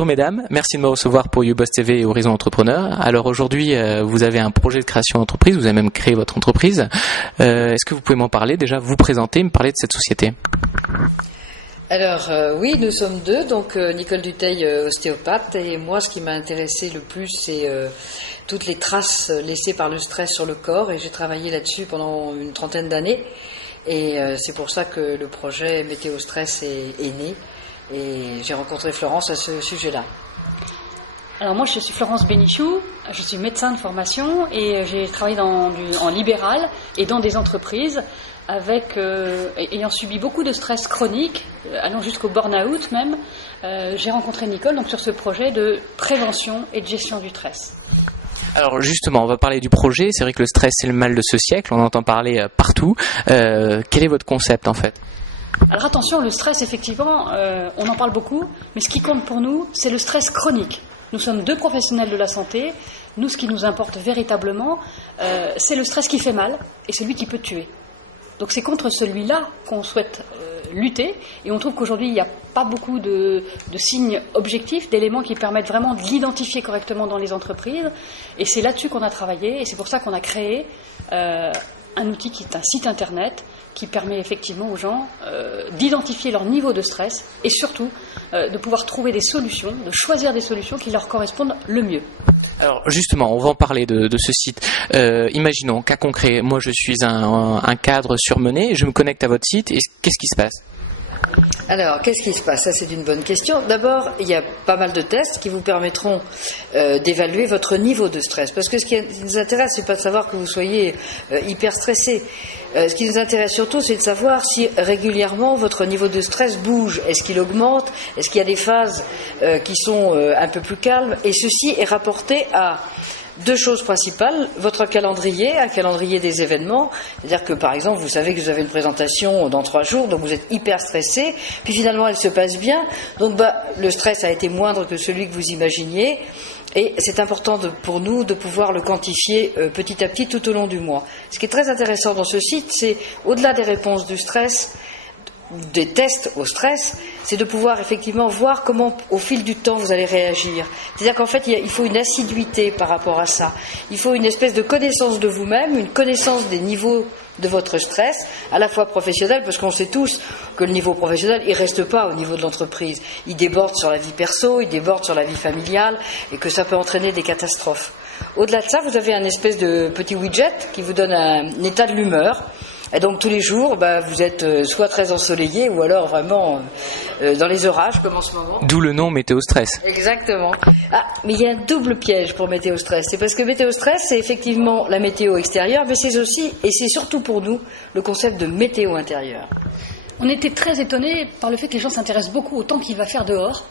Bonjour mesdames, merci de me recevoir pour YouBoss TV et Horizon Entrepreneur. Alors aujourd'hui, vous avez un projet de création d'entreprise, vous avez même créé votre entreprise. Est-ce que vous pouvez m'en parler, déjà vous présenter, me parler de cette société? Alors oui, nous sommes deux, donc Nicole Dutheil, ostéopathe, et moi ce qui m'a intéressé le plus c'est toutes les traces laissées par le stress sur le corps, et j'ai travaillé là-dessus pendant une 30aine d'années, et c'est pour ça que le projet Météo Stress est né, et j'ai rencontré Florence à ce sujet-là. Alors moi je suis Florence Bénichou, je suis médecin de formation et j'ai travaillé en libéral et dans des entreprises ayant subi beaucoup de stress chronique, allant jusqu'au burn-out même. J'ai rencontré Nicole donc sur ce projet de prévention et de gestion du stress. Alors justement, on va parler du projet. C'est vrai que le stress c'est le mal de ce siècle, on entend parler partout. Quel est votre concept en fait? Alors attention, le stress effectivement, on en parle beaucoup, mais ce qui compte pour nous c'est le stress chronique. Nous sommes deux professionnels de la santé. Nous, ce qui nous importe véritablement, c'est le stress qui fait mal et celui qui peut tuer. Donc c'est contre celui-là qu'on souhaite lutter, et on trouve qu'aujourd'hui il n'y a pas beaucoup de signes objectifs, d'éléments qui permettent vraiment de l'identifier correctement dans les entreprises, et c'est là-dessus qu'on a travaillé, et c'est pour ça qu'on a créé un outil qui est un site internet qui permet effectivement aux gens d'identifier leur niveau de stress et surtout de pouvoir trouver des solutions, de choisir des solutions qui leur correspondent le mieux. Alors justement, on va en parler de ce site. Imaginons, cas concret, moi je suis un cadre surmené, je me connecte à votre site et qu'est-ce qui se passe? Alors, qu'est-ce qui se passe? Ça, c'est une bonne question. D'abord, il y a pas mal de tests qui vous permettront d'évaluer votre niveau de stress. Parce que ce qui nous intéresse, c'est pas de savoir que vous soyez hyper stressé. Ce qui nous intéresse surtout, c'est de savoir si régulièrement votre niveau de stress bouge. Est-ce qu'il augmente? Est-ce qu'il y a des phases qui sont un peu plus calmes? Et ceci est rapporté à deux choses principales, votre calendrier, un calendrier des événements, c'est-à-dire que par exemple vous savez que vous avez une présentation dans 3 jours, donc vous êtes hyper stressé, puis finalement elle se passe bien, donc le stress a été moindre que celui que vous imaginiez, et c'est important pour nous de pouvoir le quantifier petit à petit tout au long du mois. Ce qui est très intéressant dans ce site, c'est au-delà des réponses du stress, des tests au stress, c'est de pouvoir effectivement voir comment au fil du temps vous allez réagir. C'est-à-dire qu'en fait il faut une assiduité par rapport à ça. Il faut une espèce de connaissance de vous-même, une connaissance des niveaux de votre stress, à la fois professionnel, parce qu'on sait tous que le niveau professionnel, il reste pas au niveau de l'entreprise. Il déborde sur la vie perso, il déborde sur la vie familiale, et que ça peut entraîner des catastrophes. Au-delà de ça, vous avez un espèce de petit widget qui vous donne un état de l'humeur. Et donc tous les jours, vous êtes soit très ensoleillé ou alors vraiment dans les orages comme en ce moment. D'où le nom Météo Stress. Exactement. Ah, mais il y a un double piège pour Météo Stress. C'est parce que Météo Stress, c'est effectivement la météo extérieure, mais c'est aussi, et c'est surtout pour nous, le concept de météo intérieure. On était très étonnés par le fait que les gens s'intéressent beaucoup au temps qu'il va faire dehors,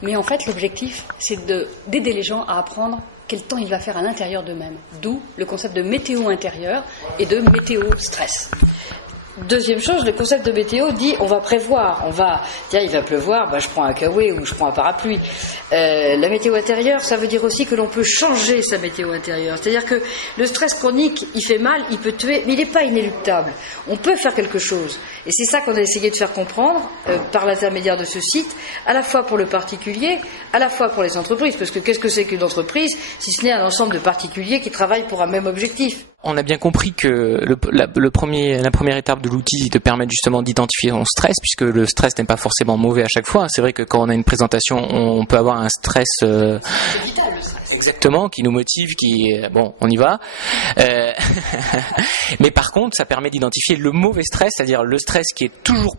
mais en fait l'objectif, c'est d'aider les gens à apprendre quel temps il va faire à l'intérieur d'eux-mêmes. D'où le concept de météo intérieur et de météo stress. Deuxième chose, le concept de météo dit on va prévoir, tiens il va pleuvoir, je prends un kawaii ou je prends un parapluie. La météo intérieure, ça veut dire aussi que l'on peut changer sa météo intérieure. C'est-à-dire que le stress chronique, il fait mal, il peut tuer, mais il n'est pas inéluctable. On peut faire quelque chose. Et c'est ça qu'on a essayé de faire comprendre par l'intermédiaire de ce site, à la fois pour le particulier, à la fois pour les entreprises. Parce que qu'est-ce que c'est qu'une entreprise, si ce n'est un ensemble de particuliers qui travaillent pour un même objectif? On a bien compris que la première étape de l'outil te permet justement d'identifier son stress, puisque le stress n'est pas forcément mauvais à chaque fois. C'est vrai que quand on a une présentation, on peut avoir un stress, c'est vital, le stress. Exactement, qui nous motive, on y va. Mais par contre, ça permet d'identifier le mauvais stress, c'est-à-dire le stress qui est toujours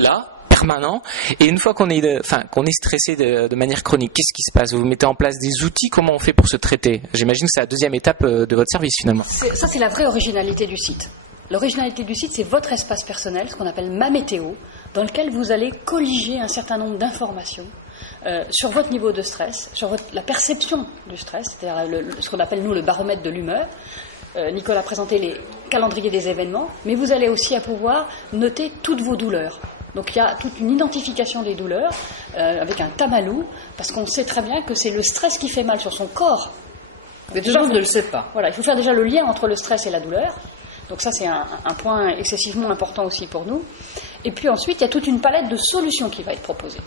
là, permanent, et une fois qu'on est stressé de manière chronique, qu'est-ce qui se passe? Vous mettez en place des outils, comment on fait pour se traiter? J'imagine que c'est la deuxième étape de votre service finalement. Ça c'est la vraie originalité du site. L'originalité du site, c'est votre espace personnel, ce qu'on appelle Ma Météo, dans lequel vous allez colliger un certain nombre d'informations sur votre niveau de stress, sur la perception du stress, c'est-à-dire ce qu'on appelle nous le baromètre de l'humeur. Nicole a présenté les calendriers des événements, mais vous allez aussi pouvoir noter toutes vos douleurs. Donc il y a toute une identification des douleurs avec un tamalou, parce qu'on sait très bien que c'est le stress qui fait mal sur son corps. Mais tout le monde ne le sait pas. Voilà, il faut faire déjà le lien entre le stress et la douleur. Donc ça, c'est un point excessivement important aussi pour nous. Et puis ensuite, il y a toute une palette de solutions qui va être proposée.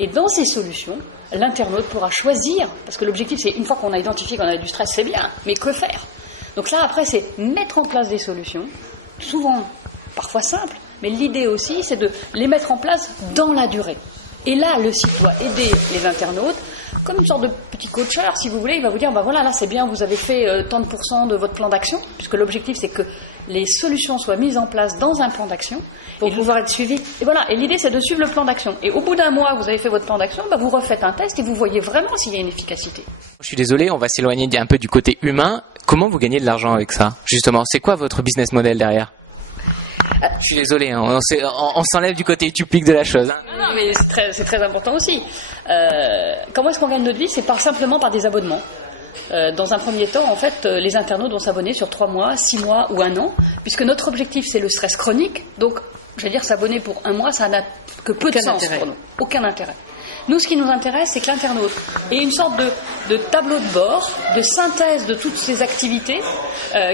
Et dans ces solutions, l'internaute pourra choisir, parce que l'objectif c'est, une fois qu'on a identifié qu'on a du stress, c'est bien, mais que faire? Donc là après c'est mettre en place des solutions, souvent parfois simples, mais l'idée aussi c'est de les mettre en place dans la durée. Et là le site doit aider les internautes, comme une sorte de petit coacheur, si vous voulez, il va vous dire, voilà, là c'est bien, vous avez fait tant de pourcents de votre plan d'action, puisque l'objectif c'est que les solutions soient mises en place dans un plan d'action. Pour pouvoir être suivi. Et voilà, et l'idée c'est de suivre le plan d'action. Et au bout d'un mois, vous avez fait votre plan d'action, vous refaites un test et vous voyez vraiment s'il y a une efficacité. Je suis désolé, on va s'éloigner un peu du côté humain. Comment vous gagnez de l'argent avec ça, justement? C'est quoi votre business model derrière? Je suis désolé, on s'enlève du côté utopique de la chose. Non, mais c'est très important aussi. Comment est-ce qu'on gagne notre vie? C'est simplement par des abonnements. Dans un premier temps, en fait, les internautes vont s'abonner sur 3 mois, 6 mois ou 1 an, puisque notre objectif c'est le stress chronique. Donc, je veux dire, s'abonner pour 1 mois, ça n'a que peu de sens pour nous. Aucun intérêt. Nous, ce qui nous intéresse, c'est que l'internaute ait une sorte de tableau de bord, de synthèse de toutes ces activités,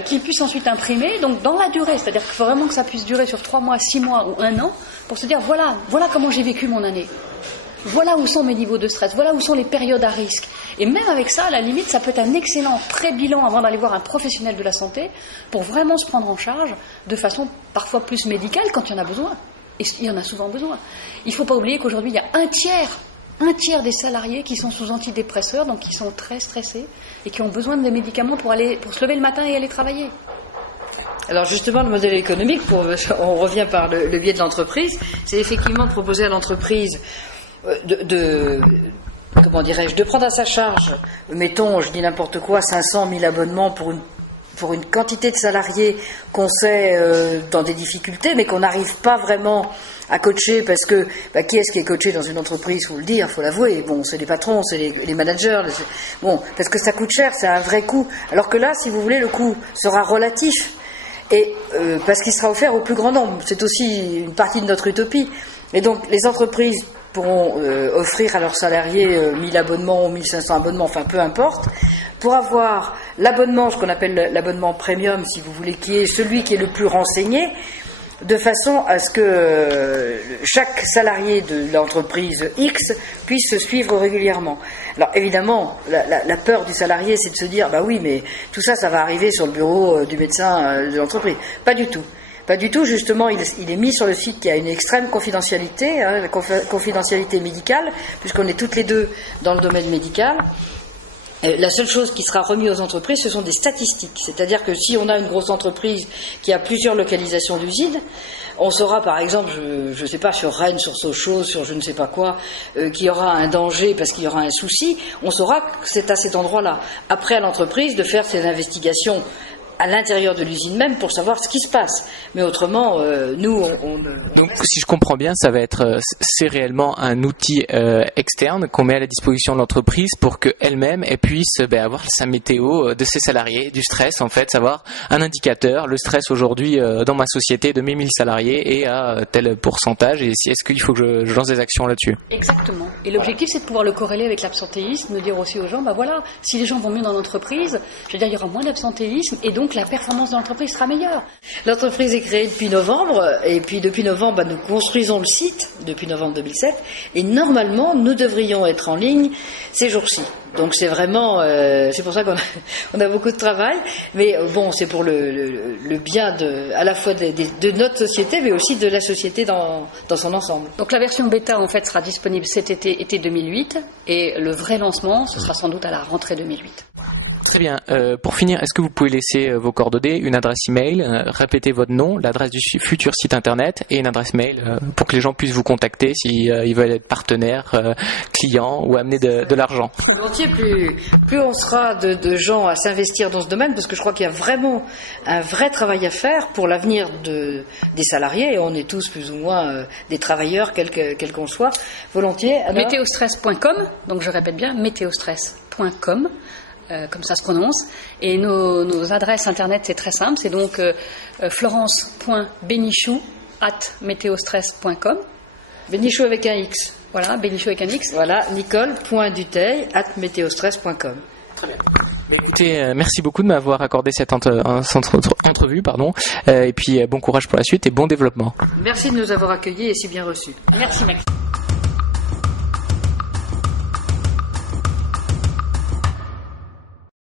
qu'il puisse ensuite imprimer, donc dans la durée. C'est-à-dire qu'il faut vraiment que ça puisse durer sur 3 mois, 6 mois ou 1 an, pour se dire, voilà comment j'ai vécu mon année. Voilà où sont mes niveaux de stress, voilà où sont les périodes à risque. Et même avec ça, à la limite, ça peut être un excellent pré-bilan avant d'aller voir un professionnel de la santé pour vraiment se prendre en charge de façon parfois plus médicale quand il y en a besoin. Et il y en a souvent besoin. Il ne faut pas oublier qu'aujourd'hui, il y a un tiers des salariés qui sont sous antidépresseurs, donc qui sont très stressés et qui ont besoin de médicaments pour se lever le matin et aller travailler. Alors justement, le modèle économique, on revient par le biais de l'entreprise, c'est effectivement de proposer à l'entreprise de prendre à sa charge, mettons, je dis n'importe quoi, 500 000 abonnements pour une quantité de salariés qu'on sait dans des difficultés, mais qu'on n'arrive pas vraiment à coacher, parce que qui est-ce qui est coaché dans une entreprise? Faut le dire, faut l'avouer. Bon, c'est les patrons, c'est les managers. Parce que ça coûte cher, c'est un vrai coût. Alors que là, si vous voulez, le coût sera relatif, et parce qu'il sera offert au plus grand nombre. C'est aussi une partie de notre utopie. Et donc, les entreprises pourront offrir à leurs salariés 1000 abonnements ou 1500 abonnements, enfin peu importe, pour avoir l'abonnement, ce qu'on appelle l'abonnement premium, si vous voulez, qui est celui qui est le plus renseigné, de façon à ce que chaque salarié de l'entreprise X puisse se suivre régulièrement. Alors évidemment, la peur du salarié, c'est de se dire, oui, mais tout ça, ça va arriver sur le bureau du médecin de l'entreprise. Pas du tout. Pas du tout, justement, il est mis sur le site qui a une extrême confidentialité, la confidentialité médicale, puisqu'on est toutes les deux dans le domaine médical. La seule chose qui sera remise aux entreprises, ce sont des statistiques. C'est-à-dire que si on a une grosse entreprise qui a plusieurs localisations d'usines, on saura par exemple, je ne sais pas, sur Rennes, sur Sochaux, sur je ne sais pas quoi, qu'il y aura un danger parce qu'il y aura un souci, on saura que c'est à cet endroit-là. Après, à l'entreprise de faire ses investigations à l'intérieur de l'usine même pour savoir ce qui se passe. Mais autrement, nous, Donc, si je comprends bien, ça va être, c'est réellement un outil externe qu'on met à la disposition de l'entreprise pour qu'elle-même puisse avoir sa météo de ses salariés, du stress en fait, savoir un indicateur, le stress aujourd'hui dans ma société de mes 1000 salariés et à tel pourcentage, et est-ce qu'il faut que je lance des actions là-dessus? Exactement. Et l'objectif, c'est de pouvoir le corréler avec l'absentéisme, de dire aussi aux gens, si les gens vont mieux dans l'entreprise, je veux dire, il y aura moins d'absentéisme et donc la performance de l'entreprise sera meilleure. L'entreprise est créée depuis novembre, et puis depuis novembre, nous construisons le site, depuis novembre 2007, et normalement, nous devrions être en ligne ces jours-ci. Donc c'est vraiment, c'est pour ça qu'on a beaucoup de travail, mais c'est pour le bien à la fois de notre société, mais aussi de la société dans son ensemble. Donc la version bêta, en fait, sera disponible cet été 2008, et le vrai lancement, ce sera sans doute à la rentrée 2008. Très bien. Pour finir, est-ce que vous pouvez laisser vos coordonnées, une adresse email, répéter votre nom, l'adresse du futur site internet et une adresse mail pour que les gens puissent vous contacter s'ils veulent être partenaires, clients ou amener de l'argent. Volontiers, plus on sera de gens à s'investir dans ce domaine, parce que je crois qu'il y a vraiment un vrai travail à faire pour l'avenir des salariés, et on est tous plus ou moins des travailleurs, quel qu'on soit. Volontiers. Météostress.com, donc je répète bien, météostress.com. Comme ça se prononce, et nos adresses internet, c'est très simple, c'est donc florence.benichou@meteostress.com. Benichou avec un X. Voilà, Benichou avec un X. Voilà, nicole.duteil@meteostress.com. Très bien. Écoutez, merci beaucoup de m'avoir accordé cette entrevue, et puis bon courage pour la suite et bon développement. Merci de nous avoir accueillis et si bien reçus. Merci Max.